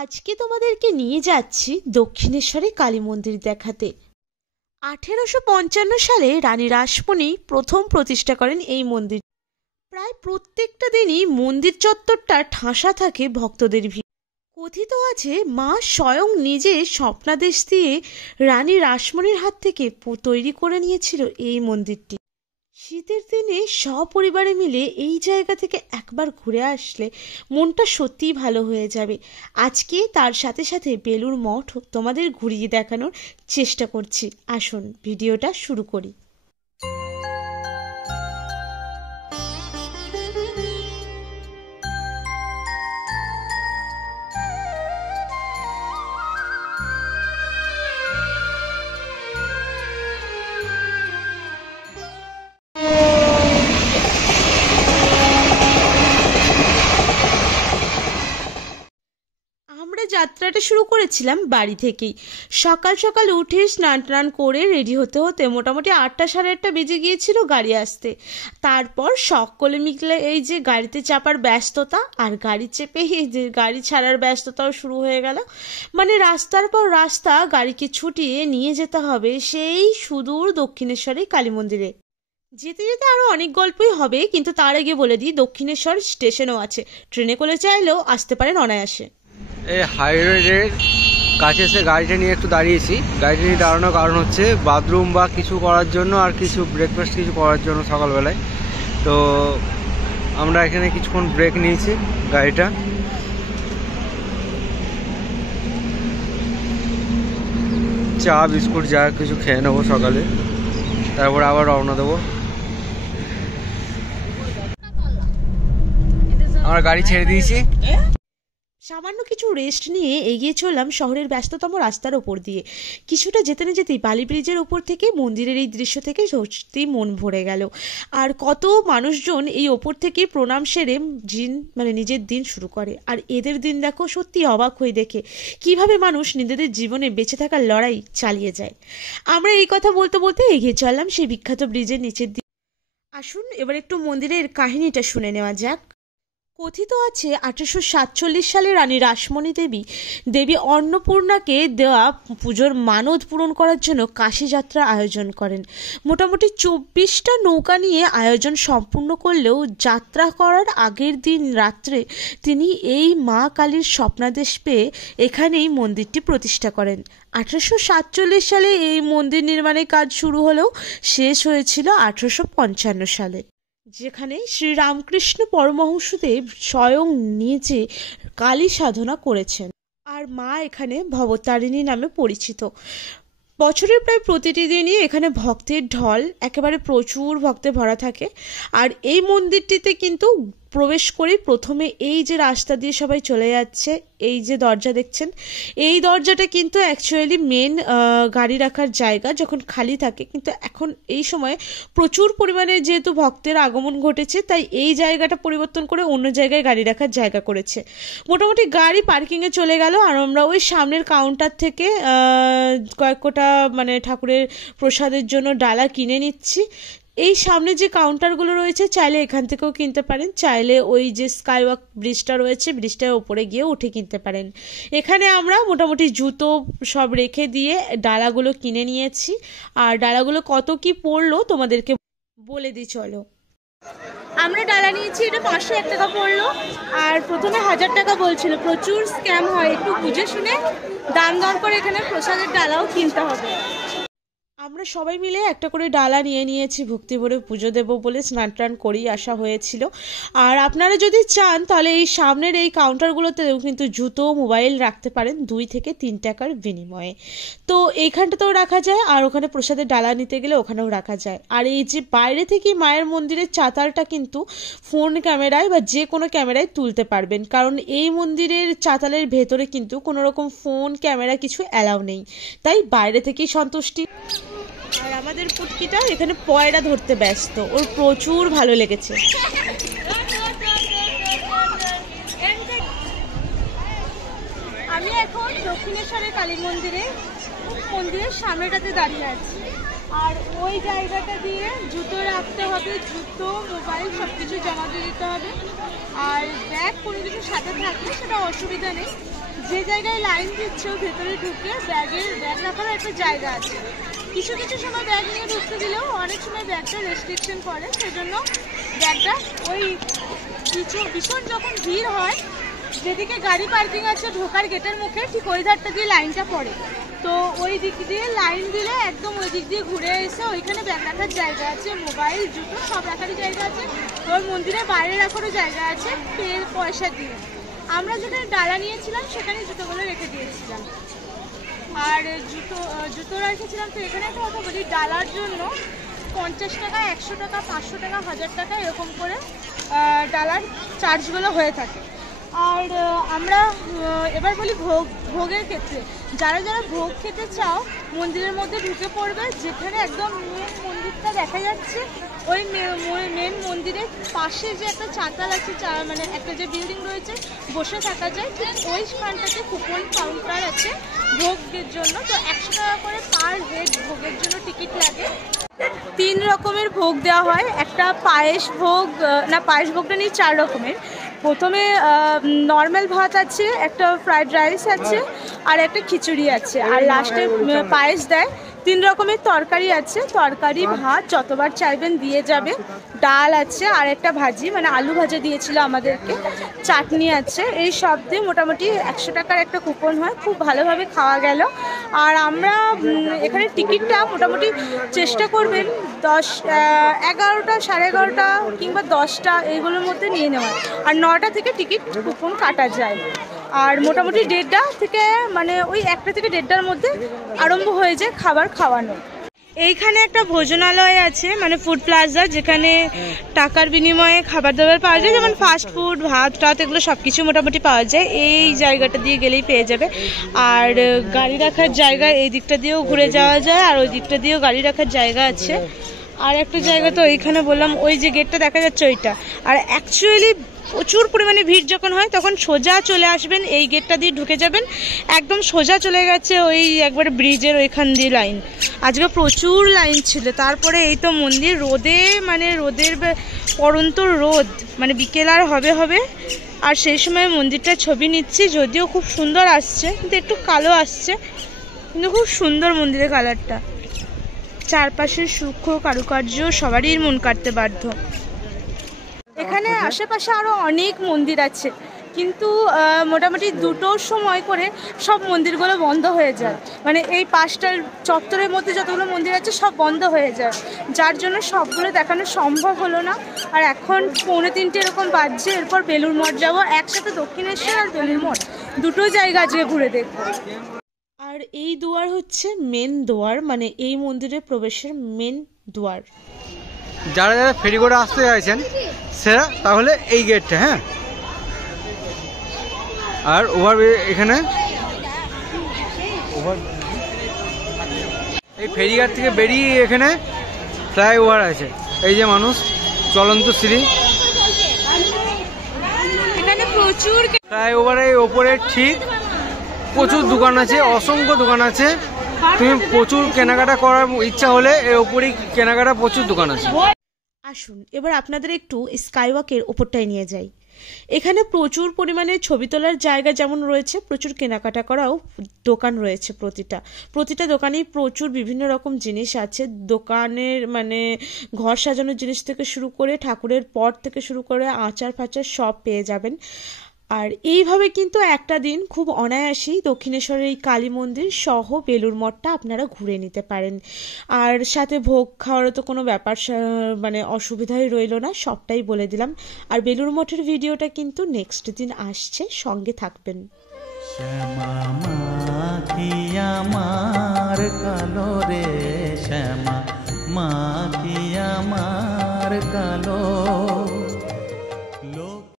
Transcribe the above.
আজকে তোমাদেরকে নিয়ে যাচ্ছি দক্ষিণেশ্বরে কালী মন্দির দেখাতে। 1855 সালে রানী রাসমণি প্রথম প্রতিষ্ঠা করেন এই মন্দির। প্রায় প্রত্যেকটা দিনই মন্দির চত্বরটা ঠাসা থাকে ভক্তদের ভিড়। কথিত আছে মা স্বয়ং নিজে স্বপ্নাদেশ দিয়ে রানী রাসমণির হাত থেকে তৈরি করে নিয়েছিল এই মন্দিরটি। শীতের দিনে সপরিবারে মিলে এই জায়গা থেকে একবার ঘুরে আসলে মনটা সত্যিই ভালো হয়ে যাবে। আজকে তার সাথে সাথে বেলুড় মঠ তোমাদের ঘুরিয়ে দেখানোর চেষ্টা করছি। আসুন ভিডিওটা শুরু করি। যাত্রাটা শুরু করেছিলাম বাড়ি থেকেই। সকাল সকাল উঠে স্নান টান করে রেডি হতে হতে মোটামুটি 8টা সাড়ে 8টা বেজে গিয়েছিল গাড়ি আসতে। তারপর সকলে মিলে এই যে গাড়িতে চাপার ব্যস্ততা আর গাড়ি চেপে এই যে গাড়ি ছাড়ার ব্যস্ততাও শুরু হয়ে গেল। মানে রাস্তার পর রাস্তা গাড়িকে ছুটিয়ে নিয়ে যেতে হবে সেই সুদূর দক্ষিণেশ্বরে কালী মন্দিরে। যেতে যেতে আরো অনেক গল্পই হবে, কিন্তু তার আগে বলে দিই দক্ষিণেশ্বর স্টেশনও আছে, ট্রেনে করে চাইলেও আসতে পারেন অনায়াসে। এই হাইওয়ের কাছে এসে গাড়িটা নিয়ে একটু দাঁড়িয়েছি। গাড়িটা নিয়ে দাঁড়ানোর কারণ হচ্ছে বাথরুম বা কিছু করার জন্য আর কিছু ব্রেকফাস্ট কিছু করার জন্য সকালবেলায়। তো আমরা এখানে কিছুক্ষণ ব্রেক নিয়েছি গাড়িটা। চা বিস্কুট যা কিছু খেয়ে নেবো সকালে, তারপরে আবার রওনা দেবো। আমরা গাড়ি ছেড়ে দিয়েছি। সামান্য কিছু রেস্ট নিয়ে এগিয়ে চললাম শহরের ব্যস্ততম রাস্তার ওপর দিয়ে। কিছুটা যেতে না যেতেই বালি ব্রিজের ওপর থেকে মন্দিরের এই দৃশ্য থেকে সত্যি মন ভরে গেল। আর কত মানুষজন এই ওপর থেকে প্রণাম সেরে নিজের দিন শুরু করে। আর এদের দিন দেখো, সত্যি অবাক হয়ে দেখে কিভাবে মানুষ নিজেদের জীবনে বেঁচে থাকার লড়াই চালিয়ে যায়। আমরা এই কথা বলতে বলতে এগিয়ে চললাম সেই বিখ্যাত ব্রিজের নিচের দিকে। আসুন এবার একটু মন্দিরের কাহিনীটা শুনে নেওয়া যাক। কথিত আছে 1847 সালে রানী রাসমণি দেবী অন্নপূর্ণাকে দেওয়া পুজোর মানত পূরণ করার জন্য কাশী যাত্রা আয়োজন করেন। মোটামুটি 24টা নৌকা নিয়ে আয়োজন সম্পূর্ণ করলেও যাত্রা করার আগের দিন রাত্রে তিনি এই মা কালীর স্বপ্নাদেশ পেয়ে এখানেই মন্দিরটি প্রতিষ্ঠা করেন। 1847 সালে এই মন্দির নির্মাণের কাজ শুরু হলেও শেষ হয়েছিল 1855 সালে, যেখানে শ্রীরামকৃষ্ণ পরমহংসদেব স্বয়ং নিজে কালী সাধনা করেছেন। আর মা এখানে ভবতারিণী নামে পরিচিত। বছরের প্রায় প্রতিটি দিনই এখানে ভক্তের ঢল, একেবারে প্রচুর ভক্তে ভরা থাকে। আর এই মন্দিরটিতে কিন্তু প্রবেশ করে প্রথমে এই যে রাস্তা দিয়ে সবাই চলে যাচ্ছে, এই যে দরজা দেখছেন, এই দরজাটা কিন্তু অ্যাকচুয়ালি মেন গাড়ি রাখার জায়গা যখন খালি থাকে। কিন্তু এখন এই সময় প্রচুর পরিমাণে যেহেতু ভক্তের আগমন ঘটেছে, তাই এই জায়গাটা পরিবর্তন করে অন্য জায়গায় গাড়ি রাখার জায়গা করেছে। মোটামুটি গাড়ি পার্কিংয়ে চলে গেল আর আমরা ওই সামনের কাউন্টার থেকে কয়েকটা ঠাকুরের প্রসাদের জন্য ডালা কিনে নিচ্ছি। এই সামনে যে কাউন্টারগুলো রয়েছে চাইলে এখান থেকেও কিনতে পারেন, চাইলে ওই যে স্কাইওয়াক ব্রিজটা রয়েছে ব্রিজটার ওপরে গিয়ে উঠে কিনতে পারেন। এখানে আমরা মোটামুটি জুতো সব রেখে দিয়ে ডালাগুলো কিনে নিয়েছি। আর ডালাগুলো কত কি পড়লো তোমাদেরকে বলে দিই চলো। আমরা ডালা নিয়েছি, এটা 501 টাকা পড়লো। আর প্রথমে 1000 টাকা বলছিল। প্রচুর স্ক্যাম হয়, একটু বুঝে শুনে দাম দর করে এখানে প্রসাদের ডালাও কিনতে হবে। আমরা সবাই মিলে একটা করে ডালা নিয়ে নিয়েছি, ভক্তি ভরে পুজো দেবো বলে স্নান টান করেই আসা হয়েছিল। আর আপনারা যদি চান তাহলে এই সামনের এই কাউন্টারগুলোতেও কিন্তু জুতো মোবাইল রাখতে পারেন 2 থেকে 3 টাকার বিনিময়ে। তো এইখানটাতেও রাখা যায়, আর ওখানে প্রসাদের ডালা নিতে গেলে ওখানেও রাখা যায়। আর এই যে বাইরে থেকে মায়ের মন্দিরের চাতালটা কিন্তু ফোন ক্যামেরায় বা যে কোনো ক্যামেরায় তুলতে পারবেন, কারণ এই মন্দিরের চাতালের ভেতরে কিন্তু কোনো রকম ফোন ক্যামেরা কিছু অ্যালাউ নেই, তাই বাইরে থেকেই সন্তুষ্টি। আর আমাদের পুটকিটা এখানে পয়রা ধরতে ব্যস্ত, ওর প্রচুর ভালো লেগেছে। আমি এখন দক্ষিণেশ্বরের কালী মন্দিরের সামনেটাতে দাঁড়িয়ে আছি। আর ওই জায়গাটা দিয়ে জুতো রাখতে হবে, জুতো মোবাইল সবকিছু জমা দিয়ে দিতে হবে। আর ব্যাগ কোনো কিছু সাথে থাকলে সেটা অসুবিধা নেই, যে জায়গায় লাইন দিচ্ছ ভেতরে ঢুকে ব্যাগ রাখার একটা জায়গা আছে। কিছু কিছু সময় ব্যাগ নিয়ে ঢুকতে দিলেও অনেক সময় ব্যাগটা রেস্ট্রিকশন করে, সেজন্য ব্যাগটা ওই ভীষণ যখন ভিড় হয় যেদিকে গাড়ি পার্কিং আছে ঢোকার গেটের মুখে ঠিক ওই ধারটা দিয়ে লাইনটা পড়ে, তো ওই দিক দিয়ে লাইন দিলে একদম ওই দিক দিয়ে ঘুরে এসে ওইখানে ব্যাগ রাখার জায়গা আছে, মোবাইল জুতো সব রাখারই জায়গা আছে। ওই মন্দিরের বাইরে রাখারও জায়গা আছে পয়সা দিয়ে। আমরা যেখানে ডালা নিয়েছিলাম সেখানে জুতোগুলো রেখে দিয়েছিলাম। আর জুতো রেখেছিলাম। তো এখানে একটা কথা বলি, ডালার জন্য 50 টাকা, 100 টাকা, 500 টাকা, 1000 টাকা এরকম করে ডালার চার্জগুলো হয়ে থাকে। আর আমরা এবার বলি ভোগের ক্ষেত্রে, যারা যারা ভোগ খেতে চাও মন্দিরের মধ্যে ঢুকে পড়বে, যেখানে একদম মেন মন্দিরটা দেখা যাচ্ছে ওই মেন মন্দিরের পাশে যে একটা চাতাল আছে, মানে একটা যে বিল্ডিং রয়েছে বসে থাকা যায়, ঠিক ওইখানটাতে কুপন কাউন্টার আছে ভোগের জন্য। তো 100 টাকা করে পার হেড ভোগের জন্য টিকিট লাগে। 3 রকমের ভোগ দেওয়া হয়। একটা পায়েস ভোগ, না পায়েস ভোগটা নিয়ে 4 রকমের। প্রথমে নর্মাল ভাত আছে, একটা ফ্রাইড রাইস আছে, আর একটা খিচুড়ি আছে, আর লাস্টে পায়েস দেয়। 3 রকমের তরকারি আছে, তরকারি ভাত যতবার চাইবেন দিয়ে যাবে, ডাল আছে, আর একটা ভাজি মানে আলু ভাজা দিয়েছিল আমাদেরকে, চাটনি আছে। এই সব দিয়ে মোটামুটি 100 টাকার একটা কুপন হয়, খুব ভালোভাবে খাওয়া গেল। আর আমরা এখানে টিকিটটা মোটামুটি চেষ্টা করবেন 11টা, 11:30 কিংবা 10টা এইগুলোর মধ্যে নিয়ে নেওয়ার। আর 9টা থেকে টিকিট কুপন কাটা যায়। আর মোটামুটি 1:30 থেকে মানে ওই 1টা থেকে 1:30টার মধ্যে আরম্ভ হয়ে যায় খাবার খাওয়ানো। এইখানে একটা ভোজনালয় আছে, মানে ফুড প্লাজা, যেখানে টাকার বিনিময়ে খাবার দাবার পাওয়া যায়, যেমন ফাস্ট ফুড, ভাত টাত এগুলো সব কিছু মোটামুটি পাওয়া যায়। এই জায়গাটা দিয়ে গেলেই পেয়ে যাবে। আর গাড়ি রাখার জায়গা এই দিকটা দিয়েও ঘুরে যাওয়া যায়, আর ওই দিকটা দিয়েও গাড়ি রাখার জায়গা আছে। আর একটা জায়গা তো ওইখানে বললাম, ওই যে গেটটা দেখা যাচ্ছে ওইটা। আর অ্যাকচুয়ালি প্রচুর পরিমাণে ভিড় যখন হয় তখন সোজা চলে আসবেন, এই গেটটা দিয়ে ঢুকে যাবেন, একদম সোজা চলে গেছে ওই একবারে ব্রিজের ওইখান দিয়ে লাইন। আজকে প্রচুর লাইন ছিল। তারপরে এই তো মন্দির রোদে, মানে রোদের পরন্ত রোদ, মানে বিকেল আর হবে। আর সেই সময় মন্দিরটার ছবি নিচ্ছি, যদিও খুব সুন্দর আসছে, কিন্তু একটু কালো আসছে, কিন্তু খুব সুন্দর মন্দিরের কালারটা। চারপাশের সূক্ষ্ম কারুকার্য সবারই মন কাটতে বাধ্য। এখানে আশেপাশে আরও অনেক মন্দির আছে, কিন্তু মোটামুটি 2টোর সময় করে সব মন্দিরগুলো বন্ধ হয়ে যায়। মানে এই 5টার চত্বরের মধ্যে যতগুলো মন্দির আছে সব বন্ধ হয়ে যায়, যার জন্য সবগুলো দেখানো সম্ভব হলো না। আর এখন 2:45 এরকম বাজছে। এরপর বেলুড় মঠ যাবো, একসাথে দক্ষিণেশ্বর আর বেলুড় মঠ দুটো জায়গা আজকে ঘুরে দেখবো। আর এই দুয়ার হচ্ছে মেন দুয়ার, মানে এই মন্দিরের প্রবেশের মেন দুয়ার। যারা যারা ফেরি করে আসতে চাইছেন সেরা তাহলে এই গেটটা, হ্যাঁ। আর এখানে এই ফেরিঘাট থেকে বেরিয়ে এখানে ফ্লাইওভার আছে, এই যে মানুষ চলন্ত সিঁড়ি, এখানে প্রচুর ফ্লাইওভারের ওপরে ঠিক প্রচুর দোকান আছে, অসংখ্য দোকান আছে। তুমি প্রচুর কেনাকাটা করার ইচ্ছা হলে এর ওপরেই কেনাকাটা প্রচুর দোকান আছে। আসুন এবার আপনাদের একটু স্কাইওয়াকের ওপরটায় নিয়ে যাই। এখানে প্রচুর পরিমাণে ছবি তোলার জায়গা যেমন রয়েছে, প্রচুর কেনাকাটা করাও দোকান রয়েছে। প্রতিটা দোকানেই প্রচুর বিভিন্ন রকম জিনিস আছে। দোকানের মানে ঘর সাজানোর জিনিস থেকে শুরু করে ঠাকুরের পট থেকে শুরু করে আচার ফাচার সব পেয়ে যাবেন। আর এইভাবে কিন্তু একটা দিন খুব অনায়াসেই দক্ষিণেশ্বরের এই কালী মন্দির সহ বেলুড় মঠটা আপনারা ঘুরে নিতে পারেন। আর সাথে ভোগ খাওয়ারও তো কোনো ব্যাপার মানে অসুবিধাই রইল না, সবটাই বলে দিলাম। আর বেলুড় মঠের ভিডিওটা কিন্তু নেক্সট দিন আসছে, সঙ্গে থাকবেন। শ্যামা মা কি আমার কালো রে, শ্যামা মা কি আমার কালো